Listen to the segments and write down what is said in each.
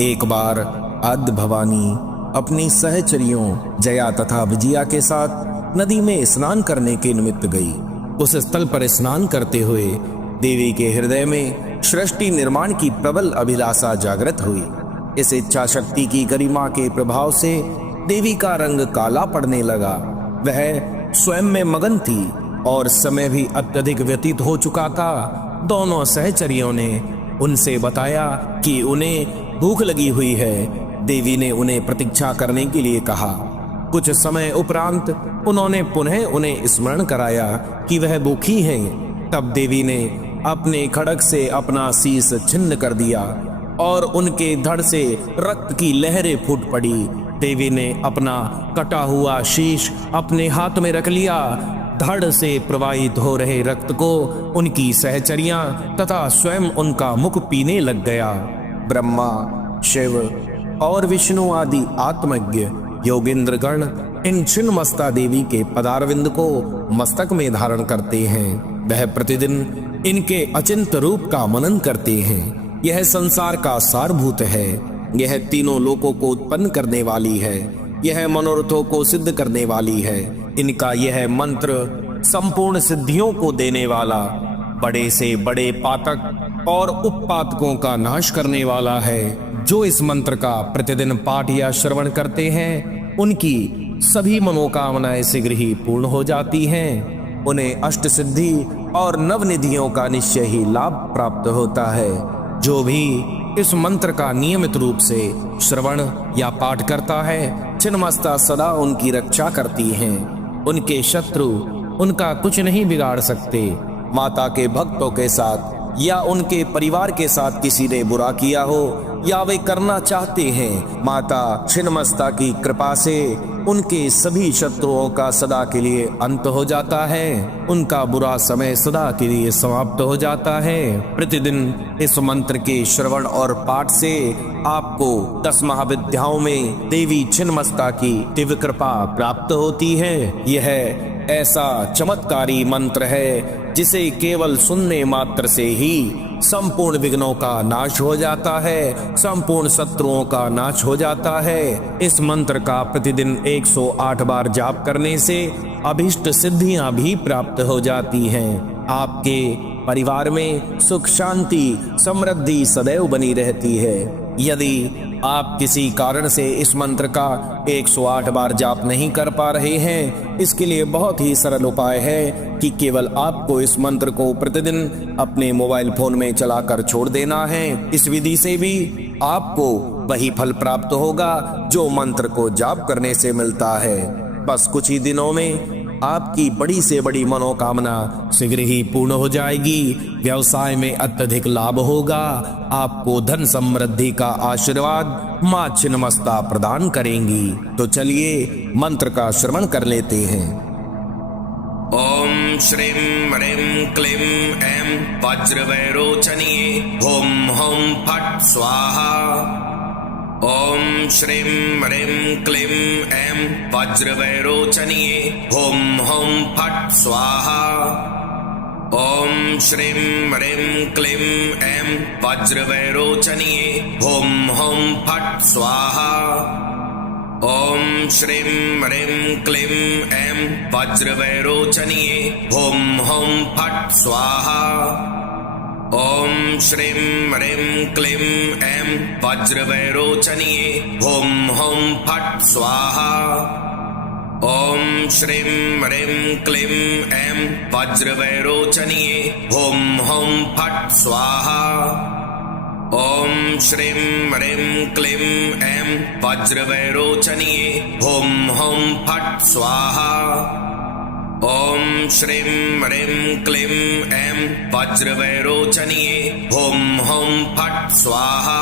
एक बार आद्य भवानी अपनी सहचरियों जया तथा विजया के साथ नदी में स्नान करने के निमित्त गई। उस स्थल पर स्नान करते हुए देवी के हृदय में सृष्टि निर्माण की प्रबल अभिलाषा जागृत हुई। इस इच्छा शक्ति की गरिमा के प्रभाव से देवी का रंग काला पड़ने लगा। वह स्वयं में मगन थी और समय भी अत्यधिक व्यतीत हो चुका था। दोनों सहचरियों ने उनसे बताया कि उन्हें भूख लगी हुई है। देवी ने उन्हें प्रतीक्षा करने के लिए कहा। कुछ समय उपरांत उन्होंने पुनः उन्हें स्मरण कराया कि वह भूखी हैं। तब देवी ने अपने खड्ग से अपना शीश छिन्न कर दिया और उनके धड़ से रक्त की लहरें फूट पड़ी। देवी ने अपना कटा हुआ शीश अपने हाथ में रख लिया। धड़ से प्रवाहित हो रहे रक्त को उनकी सहचरियां तथा स्वयं उनका मुख पीने लग गया। ब्रह्मा, शिव और विष्णु आदि आत्मज्ञ योगेंद्र गण इन छिन्नमस्ता देवी के पदारविंद को मस्तक में धारण करते हैं। वह प्रतिदिन इनके अचिंत रूप का मनन करते हैं। यह संसार का सारभूत है। यह तीनों लोकों को उत्पन्न करने वाली है। यह मनोरथों को सिद्ध करने वाली है। इनका यह मंत्र संपूर्ण सिद्धियों को देने वाला, बड़े से बड़े पातक और उपपातकों का नाश करने वाला है। जो इस मंत्र का प्रतिदिन पाठ या श्रवण करते हैं उनकी सभी मनोकामनाएं शीघ्र ही पूर्ण हो जाती हैं। उन्हें अष्ट सिद्धि और नवनिधियों का निश्चय ही लाभ प्राप्त होता है। जो भी इस मंत्र का नियमित रूप से श्रवण या पाठ करता है, छिन्नमस्ता सदा उनकी रक्षा करती हैं। उनके शत्रु उनका कुछ नहीं बिगाड़ सकते। माता के भक्तों के साथ या उनके परिवार के साथ किसी ने बुरा किया हो या वे करना चाहते हैं, माता छिन्नमस्ता की कृपा से उनके सभी शत्रुओं का सदा के लिए अंत हो जाता है। उनका बुरा समय सदा के लिए समाप्त हो जाता है। प्रतिदिन इस मंत्र के श्रवण और पाठ से आपको 10 महाविद्याओं में देवी छिन्नमस्ता की दिव्य कृपा प्राप्त होती है। यह ऐसा चमत्कारी मंत्र है जिसे केवल सुनने मात्र से ही संपूर्ण विघ्नों का नाश हो जाता है, संपूर्ण शत्रुओं का नाश हो जाता है। इस मंत्र का प्रतिदिन 108 बार जाप करने से अभिष्ट सिद्धियां भी प्राप्त हो जाती हैं। आपके परिवार में सुख शांति समृद्धि सदैव बनी रहती है। यदि आप किसी कारण से इस मंत्र का 108 बार जाप नहीं कर पा रहे हैं, इसके लिए बहुत ही सरल उपाय है कि केवल आपको इस मंत्र को प्रतिदिन अपने मोबाइल फोन में चलाकर छोड़ देना है। इस विधि से भी आपको वही फल प्राप्त होगा जो मंत्र को जाप करने से मिलता है। बस कुछ ही दिनों में आपकी बड़ी से बड़ी मनोकामना शीघ्र ही पूर्ण हो जाएगी। व्यवसाय में अत्यधिक लाभ होगा। आपको धन समृद्धि का आशीर्वाद मां छिन्नमस्ता प्रदान करेंगी। तो चलिए मंत्र का श्रवण कर लेते हैं। ओम श्रीं ह्रीं क्लीं ऐं वज्रवैरोचनीये हुं हुं फट् स्वाहा। ओम श्रीं ह्रीं क्लीं ऐं वज्रवैरोचनीये हुं हुं फट् स्वाहा। ओम श्रीं ह्रीं क्लीं ऐं वज्रवैरोचनीये हुं हुं फट् स्वाहा। ओम श्रीं ह्रीं क्लीं ऐं वज्रवैरोचनीये हुं हुं फट् स्वाहा। ओम श्रीं ह्रीं क्लीं ऐं वज्रवैरोचनीये हुं हुं फट् स्वाहा। ओम श्रीं ह्रीं क्लीं ऐं वज्रवैरोचनीये हुं हुं फट् स्वाहा। ओम श्रीं ह्रीं क्लीं ऐं वज्रवैरोचनीये हुं हुं फट् स्वाहा। ओम श्रीं ह्रीं क्लीं ऐं वज्रवैरोचनीये हुं हुं फट् स्वाहा।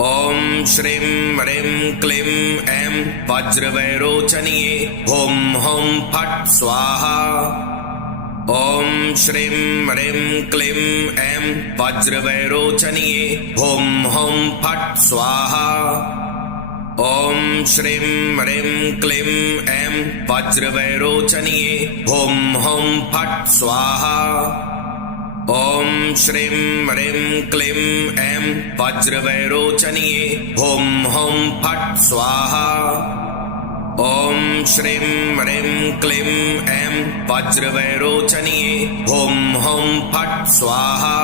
ओम श्रीं ह्रीं क्लीं ऐं वज्रवैरोचनीये हुं हुं फट् स्वाहा। ओम श्रीं ह्रीं क्लीं ऐं वज्रवैरोचनीये हुं हुं फट् स्वाहा। ओम श्रीं ह्रीं क्लीं ऐं वज्रवैरोचनीये हुं हुं फट् स्वाहा। ओम श्रीं ह्रीं क्लीं ऐं वज्रवैरोचनीये हुं हुं फट् स्वाहा। ॐ श्रीं ह्रीं क्लीं ऐं वज्रवैरोचनीये हुं हुं फट् स्वाहा।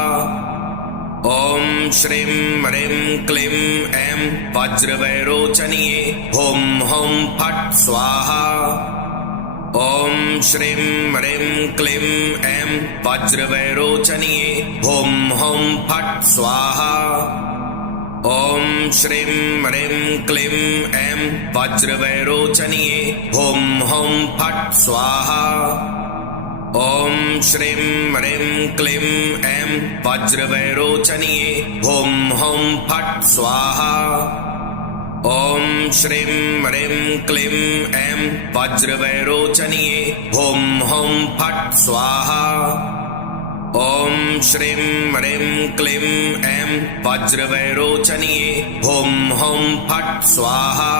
ॐ श्रीं ह्रीं क्लीं ऐं वज्रवैरोचनीये हुं हुं फट् स्वाहा। ॐ श्रीं ह्रीं क्लीं ऐं वज्रवैरोचनीये हुं हुं फट् स्वाहा। ॐ श्रीं ह्रीं क्लीं ऐं वज्रवैरोचनीये हुं हुं फट् स्वाहा। ॐ श्रीं ह्रीं क्लीं ऐं वज्रवैरोचनीये हुं हुं फट् स्वाहा। ॐ श्रीं ह्रीं क्लीं ऐं वज्रवैरोचनीये हुं हुं फट् स्वाहा। ॐ श्रीं ह्रीं क्लीं ऐं वज्रवैरोचनीये हुं हुं फट् स्वाहा।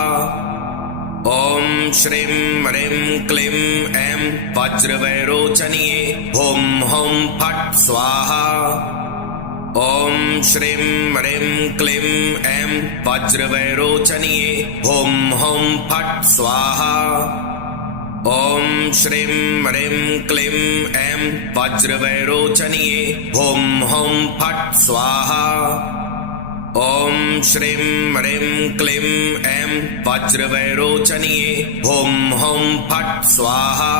ॐ श्रीं ह्रीं क्लीं ऐं वज्रवैरोचनीये हुं हुं फट् स्वाहा। ॐ श्रीं ह्रीं क्लीं ऐं वज्रवैरोचनीये हुं हुं फट् स्वाहा। ॐ श्रीं ह्रीं क्लीं ऐं वज्रवैरोचनीये हुं हुं फट् स्वाहा। ॐ श्रीं ह्रीं क्लीं ऐं वज्रवैरोचनीये हुं हुं फट् स्वाहा।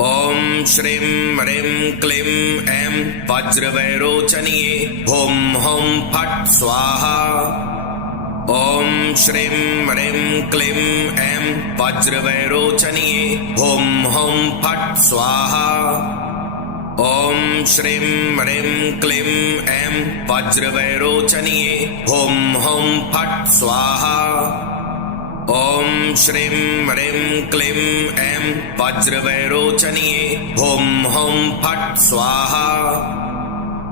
ॐ श्रीं ह्रीं क्लीं ऐं वज्रवैरोचनीये हुं हुं फट् स्वाहा। ॐ श्रीं ह्रीं क्लीं ऐं वज्रवैरोचनीये हुं हुं फट् स्वाहा। ॐ श्रीं ह्रीं क्लीं ऐं वज्रवैरोचनीये हुं हुं फट् स्वाहा। ॐ श्रीं ह्रीं क्लीं ऐं वज्रवैरोचनीये हुं हुं फट् स्वाहा।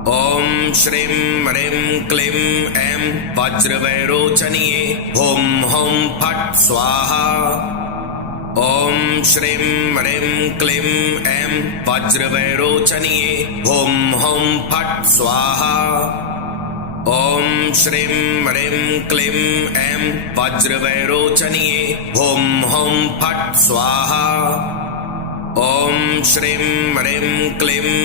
ॐ श्रीं ह्रीं क्लीं ऐं वज्रवैरोचनीये हुं हुं फट् स्वाहा। ॐ श्रीं ह्रीं क्लीं ऐं वज्रवैरोचनीये हुं हुं फट् स्वाहा। ॐ श्रीं ह्रीं क्लीं ऐं वज्रवैरोचनीये हुं हुं फट् स्वाहा। ॐ श्रीं ह्रीं क्लीं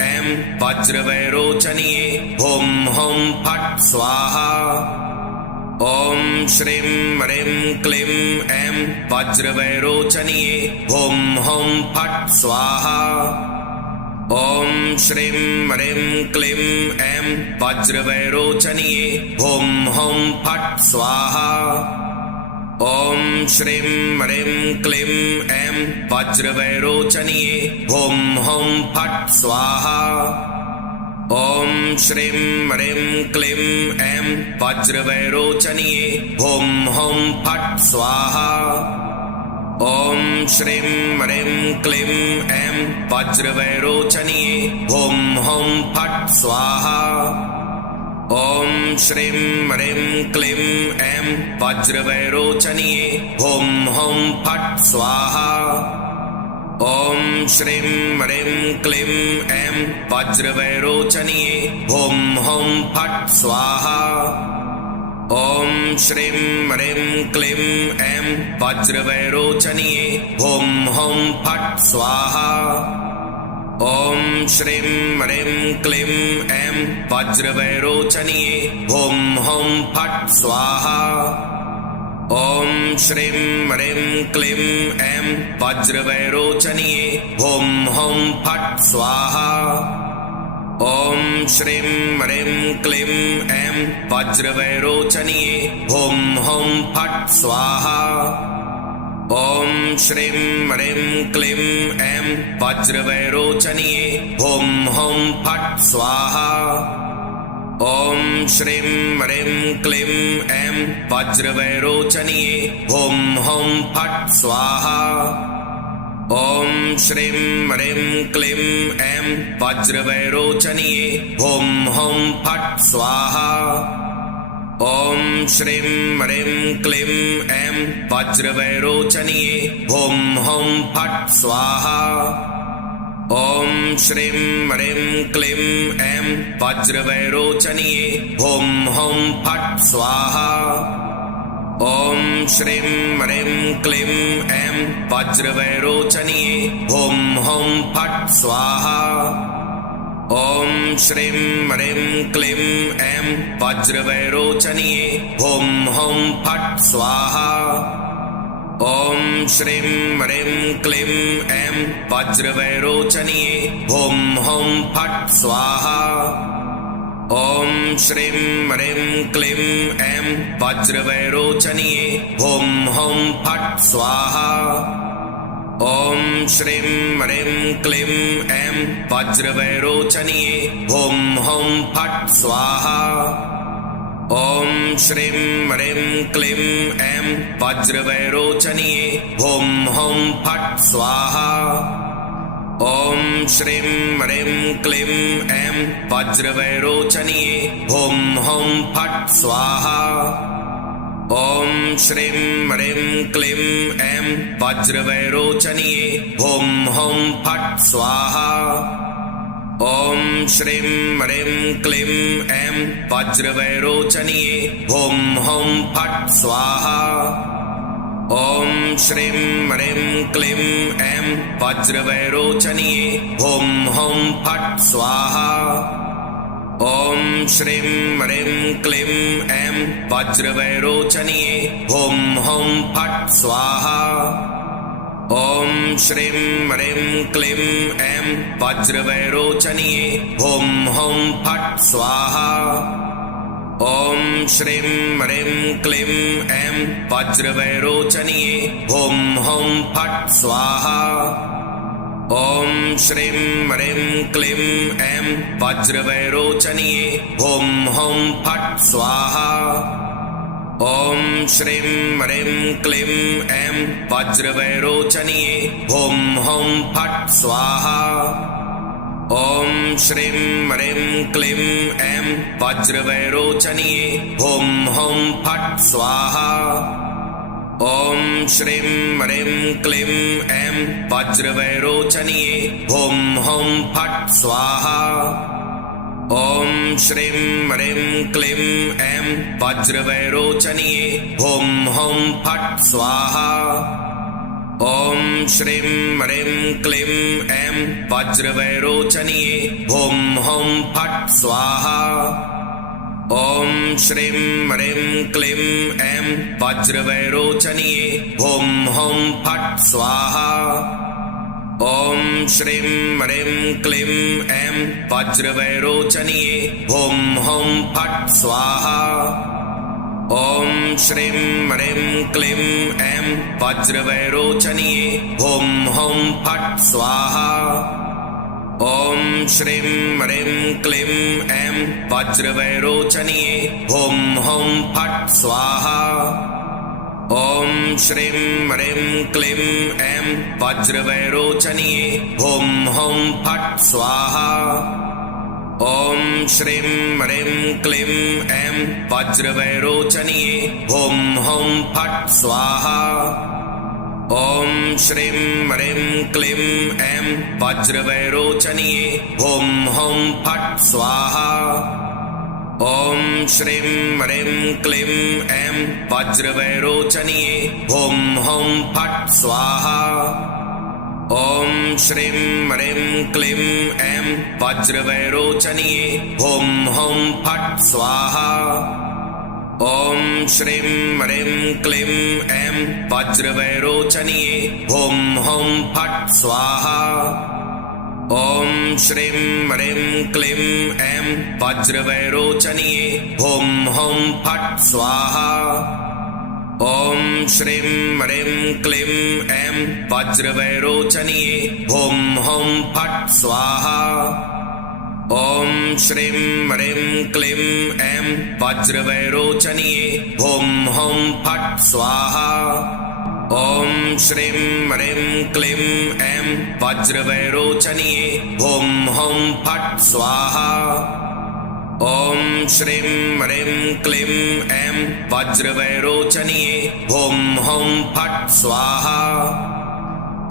ऐं वज्रवैरोचनीये हुं हुं फट् स्वाहा। ॐ श्रीं ह्रीं क्लीं ऐं वज्रवैरोचनीये हुं हुं फट् स्वाहा। ॐ श्रीं ह्रीं क्लीं ऐं वज्रवैरोचनीये हुं हुं फट् स्वाहा। ॐ श्रीं ह्रीं क्लीं ऐं वज्रवैरोचनीये हुं हुं फट् स्वाहा। ॐ श्रीं ह्रीं क्लीं ऐं वज्रवैरोचनीये हुं हुं फट् स्वाहा। ॐ श्रीं ह्रीं क्लीं ऐं वज्रवैरोचनीये हुं हुं फट् स्वाहा। ॐ श्रीं ह्रीं क्लीं ऐं वज्रवैरोचनीये हुं हुं फट् स्वाहा। ॐ श्रीं ह्रीं क्लीं ऐं वज्रवैरोचनीये हुं हुं फट् स्वाहा। ॐ श्रीं ह्रीं क्लीं ऐं वज्रवैरोचनीये हुं हुं फट् स्वाहा। ॐ श्रीं ह्रीं क्लीं ऐं वज्रवैरोचनीये हुं हुं फट् स्वाहा। ॐ श्रीं ह्रीं क्लीं ऐं वज्रवैरोचनीये हुं हुं फट् स्वाहा। ॐ श्रीं ह्रीं क्लीं ऐं वज्रवैरोचनीये हुं हुं फट् स्वाहा। ॐ श्रीं ह्रीं क्लीं ऐं वज्रवैरोचनीये हुं हुं फट् स्वाहा। ॐ श्रीं ह्रीं क्लीं ऐं वज्रवैरोचनीये हुं हुं फट् स्वाहा। ॐ श्रीं ह्रीं क्लीं ऐं वज्रवैरोचनीये हुं हुं फट् स्वाहा। ॐ श्रीं ह्रीं क्लीं ऐं वज्रवैरोचनीये हुं हुं फट् स्वाहा। ॐ श्रीं ह्रीं क्लीं ऐं वज्रवैरोचनीये हुं हुं फट् स्वाहा। ॐ श्रीं ह्रीं क्लीं ऐं वज्रवैरोचनीये हुं हुं फट् स्वाहा। ॐ श्रीं ह्रीं क्लीं ऐं वज्रवैरोचनीये हुं हुं फट् स्वाहा। ॐ श्रीं ह्रीं क्लीं ऐं वज्रवैरोचनीये हुं हुं फट् स्वाहा। ॐ श्रीं ह्रीं क्लीं ऐं वज्रवैरोचनीये हुं हुं फट् स्वाहा। ॐ श्रीं ह्रीं क्लीं ऐं वज्रवैरोचनीये हुं हुं फट् स्वाहा। ॐ श्रीं ह्रीं क्लीं ऐं वज्रवैरोचनीये हुं हुं फट् स्वाहा। ॐ श्रीं ह्रीं क्लीं ऐं वज्रवैरोचनीये हुं हुं फट् स्वाहा। ॐ श्रीं ह्रीं क्लीं ऐं वज्रवैरोचनीये हुं हुं फट् स्वाहा। ॐ श्रीं ह्रीं क्लीं ऐं वज्रवैरोचनीये हुं हुं फट् स्वाहा। ॐ श्रीं ह्रीं क्लीं ऐं वज्रवैरोचनीये हुं हुं फट् स्वाहा। ॐ श्रीं ह्रीं क्लीं ऐं वज्रवैरोचनीये हुं हुं फट् स्वाहा। ॐ श्रीं ह्रीं क्लीं ऐं वज्रवैरोचनीये हुं हुं फट् स्वाहा। ॐ श्रीं ह्रीं क्लीं ऐं वज्रवैरोचनीये हुं हुं फट् स्वाहा। ॐ श्रीं ह्रीं क्लीं ऐं वज्रवैरोचनीये हुं हुं फट् स्वाहा। ॐ श्रीं ह्रीं क्लीं ऐं वज्रवैरोचनीये हुं हुं फट् स्वाहा। ॐ श्रीं ह्रीं क्लीं ऐं वज्रवैरोचनीये हुं हुं फट् स्वाहा। ॐ श्रीं ह्रीं क्लीं ऐं वज्रवैरोचनीये हुं हुं फट् स्वाहा। ॐ श्रीं ह्रीं क्लीं ऐं वज्रवैरोचनीये हुं हुं फट् स्वाहा। ॐ श्रीं ह्रीं क्लीं ऐं वज्रवैरोचनीये हुं हुं फट् स्वाहा। ॐ श्रीं ह्रीं क्लीं ऐं वज्रवैरोचनीये हुं हुं फट् स्वाहा। ॐ श्रीं ह्रीं क्लीं ऐं वज्रवैरोचनीये हुं हुं फट् स्वाहा। ॐ श्रीं ह्रीं क्लीं ऐं वज्रवैरोचनीये हुं हुं फट् स्वाहा। ॐ श्रीं ह्रीं क्लीं ऐं वज्रवैरोचनीये हुं हुं फट् स्वाहा। ॐ श्रीं ह्रीं क्लीं ऐं वज्रवैरोचनीये हुं हुं फट् स्वाहा। ॐ श्रीं ह्रीं क्लीं ऐं वज्रवैरोचनीये हुं हुं फट् स्वाहा। ॐ श्रीं ह्रीं क्लीं ऐं वज्रवैरोचनीये हुं हुं फट् स्वाहा। ॐ श्रीं ह्रीं क्लीं ऐं वज्रवैरोचनीये हुं हुं फट् स्वाहा। ॐ श्रीं ह्रीं क्लीं ऐं वज्रवैरोचनीये हुं हुं फट् स्वाहा। ॐ श्रीं ह्रीं क्लीं ऐं वज्रवैरोचनीये हुं हुं फट् स्वाहा। ॐ श्रीं ह्रीं क्लीं ऐं वज्रवैरोचनीये हुं हुं फट् स्वाहा। ॐ श्रीं ह्रीं क्लीं ऐं वज्रवैरोचनीये हुं हुं फट् स्वाहा। ॐ श्रीं ह्रीं क्लीं ऐं वज्रवैरोचनीये हुं हुं फट् स्वाहा। ॐ श्रीं ह्रीं क्लीं ऐं वज्रवैरोचनीये हुं हुं फट् स्वाहा। ॐ श्रीं ह्रीं क्लीं ऐं वज्रवैरोचनीये हुं हुं फट् स्वाहा। ॐ श्रीं ह्रीं क्लीं ऐं वज्रवैरोचनीये हुं हुं फट् स्वाहा।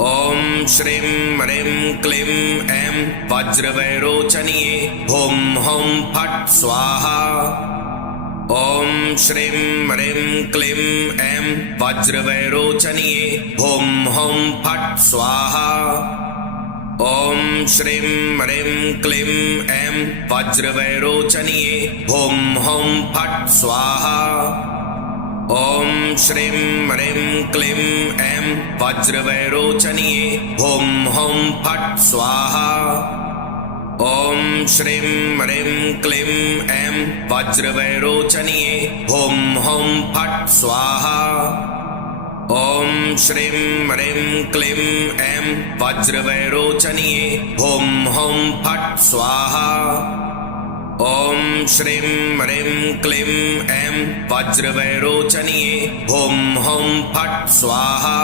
ॐ श्रीं ह्रीं क्लीं ऐं वज्रवैरोचनीये हुं हुं फट् स्वाहा। ॐ श्रीं ह्रीं क्लीं ऐं वज्रवैरोचनीये हुं हुं फट् स्वाहा। ॐ श्रीं ह्रीं क्लीं ऐं वज्रवैरोचनीये हुं हुं फट् स्वाहा। ॐ श्रीं ह्रीं क्लीं ऐं वज्रवैरोचनीये हुं हुं फट् स्वाहा। ॐ श्रीं ह्रीं क्लीं ऐं वज्रवैरोचनीये हुं हुं फट् स्वाहा। ॐ श्रीं ह्रीं क्लीं ऐं वज्रवैरोचनीये हुं हुं फट् स्वाहा। ॐ श्रीं ह्रीं क्लीं ऐं वज्रवैरोचनीये हुं हुं फट् स्वाहा।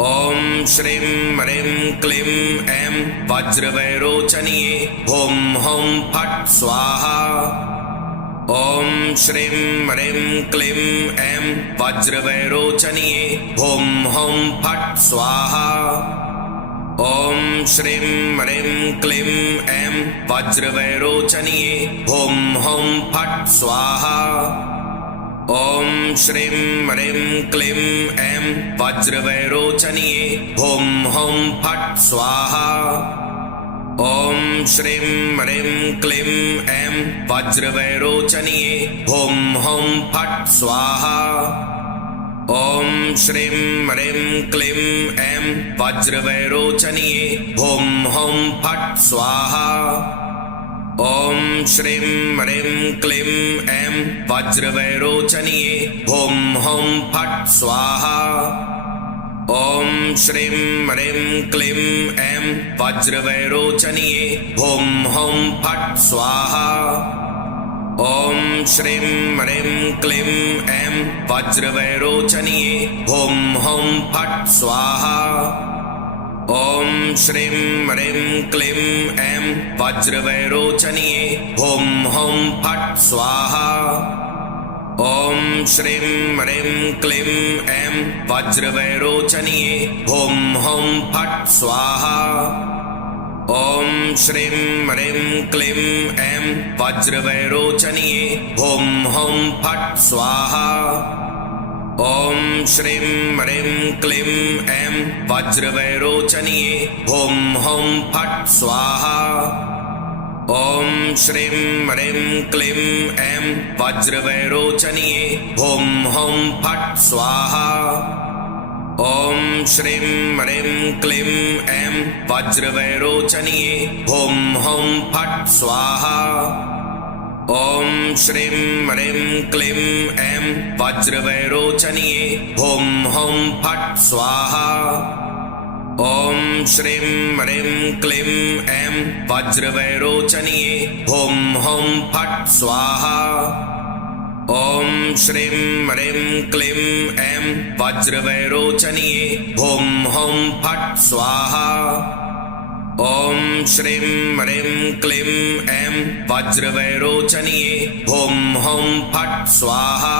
ॐ श्रीं ह्रीं क्लीं ऐं वज्रवैरोचनीये हुं हुं फट् स्वाहा। ॐ श्रीं ह्रीं क्लीं ऐं वज्रवैरोचनीये हुं हुं फट् स्वाहा। ॐ श्रीं ह्रीं क्लीं ऐं वज्रवैरोचनीये हुं हुं फट् स्वाहा। ॐ श्रीं ह्रीं क्लीं ऐं वज्रवैरोचनीये हुं हुं फट् स्वाहा। ॐ श्रीं ह्रीं क्लीं ऐं वज्रवैरोचनीये हुं हुं फट् स्वाहा। ॐ श्रीं ह्रीं क्लीं ऐं वज्रवैरोचनीये हुं हुं फट् स्वाहा। ॐ श्रीं ह्रीं क्लीं ऐं वज्रवैरोचनीये हुं हुं फट् स्वाहा। ॐ श्रीं ह्रीं क्लीं ऐं वज्रवैरोचनीये हुं हुं फट् स्वाहा। ॐ श्रीं ह्रीं क्लीं ऐं वज्रवैरोचनीये हुं हुं फट् स्वाहा। ॐ श्रीं ह्रीं क्लीं ऐं वज्रवैरोचनीये हुं हुं फट् स्वाहा। ॐ श्रीं ह्रीं क्लीं ऐं वज्रवैरोचनीये हुं हुं फट् स्वाहा। ॐ श्रीं ह्रीं क्लीं ऐं वज्रवैरोचनीये हुं हुं फट् स्वाहा। ॐ श्रीं ह्रीं क्लीं ऐं वज्रवैरोचनीये हुं हुं फट् स्वाहा। ॐ श्रीं ह्रीं क्लीं ऐं वज्रवैरोचनीये हुं हुं फट् स्वाहा। ॐ श्रीं ह्रीं क्लीं ऐं वज्रवैरोचनीये हुं हुं फट् स्वाहा। ॐ श्रीं ह्रीं क्लीं ऐं वज्रवैरोचनीये हुं हुं फट् स्वाहा। ॐ श्रीं ह्रीं क्लीं ऐं वज्रवैरोचनीये हुं हुं फट् स्वाहा। ॐ श्रीं ह्रीं क्लीं ऐं वज्रवैरोचनीये हुं हुं फट् स्वाहा। ॐ श्रीं ह्रीं क्लीं ऐं वज्रवैरोचनीये हुं हुं फट् स्वाहा।